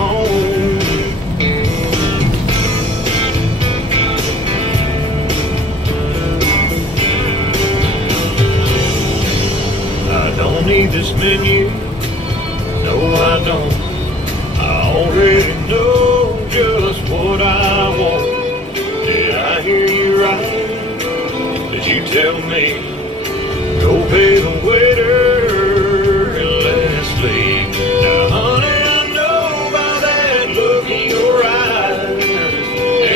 home. I don't need this menu, no I don't. I already know just what I want. Did I hear you right? Did you tell me go pay the waiter and let's leave? Now honey, I know by that look in your eyes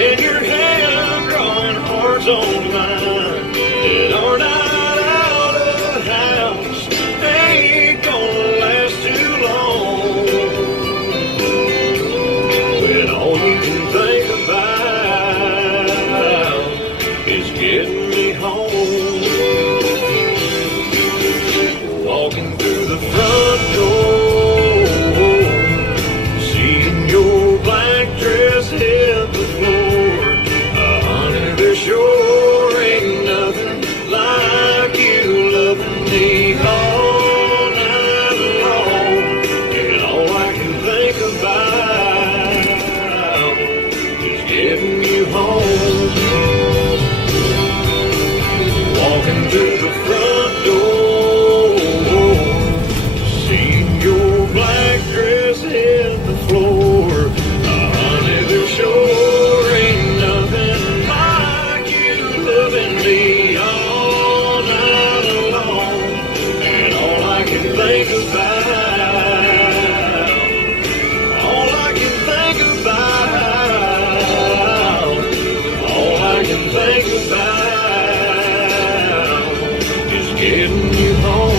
and your hand drawing hearts on mine that our night out of the house ain't gonna last too long. When all you can think about is getting me home. Walking through the front door, seeing your black dress hit the floor. Honey, there sure ain't nothing like you loving me all night long. And all I can think about is getting you home. Walking through the front door, seeing your black dress hit the floor. Honey, there sure ain't nothing like you loving me all night long. And all I can think about, all I can think about, all I can think about is getting you home.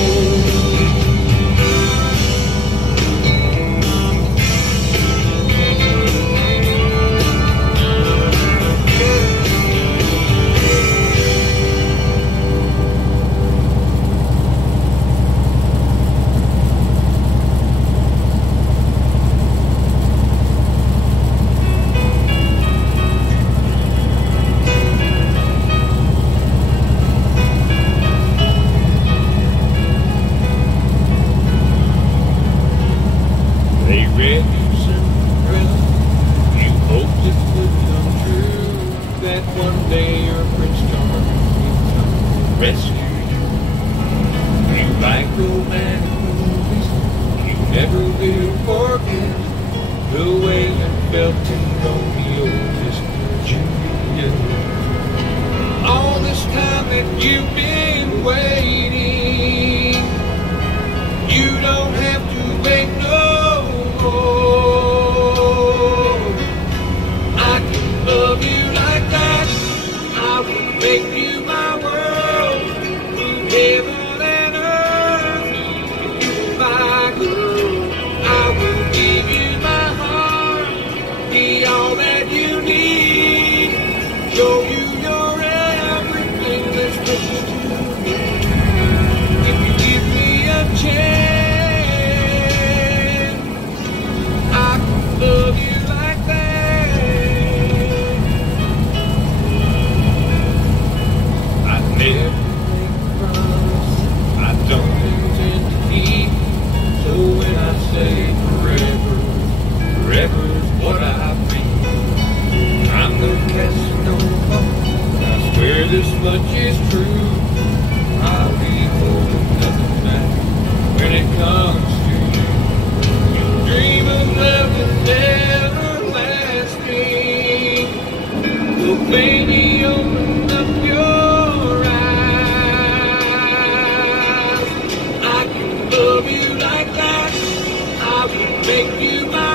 They read you Cinderella, you hoped it would come true, that one day your Prince Charming would come to rescue you. You like romantic movies, you never will forget the way it felt in Romeo's Juliet. All this time that you've been waiting, you don't have to wait no more. I can love you like that, I will make you my world, heaven and earth. If you're my girl, I will give you my heart, be all that you need, show you your everything that's precious to me. If you give me a chance, love you like that. I never make a promise I don't intend to keep. So when I say forever, forever is what I mean. I'm no Casanova, I swear this much is true. I'll be holding nothing back when it comes to you. You dream of love everlasting. Well, baby, open up your eyes. I can love you like that, I will make you my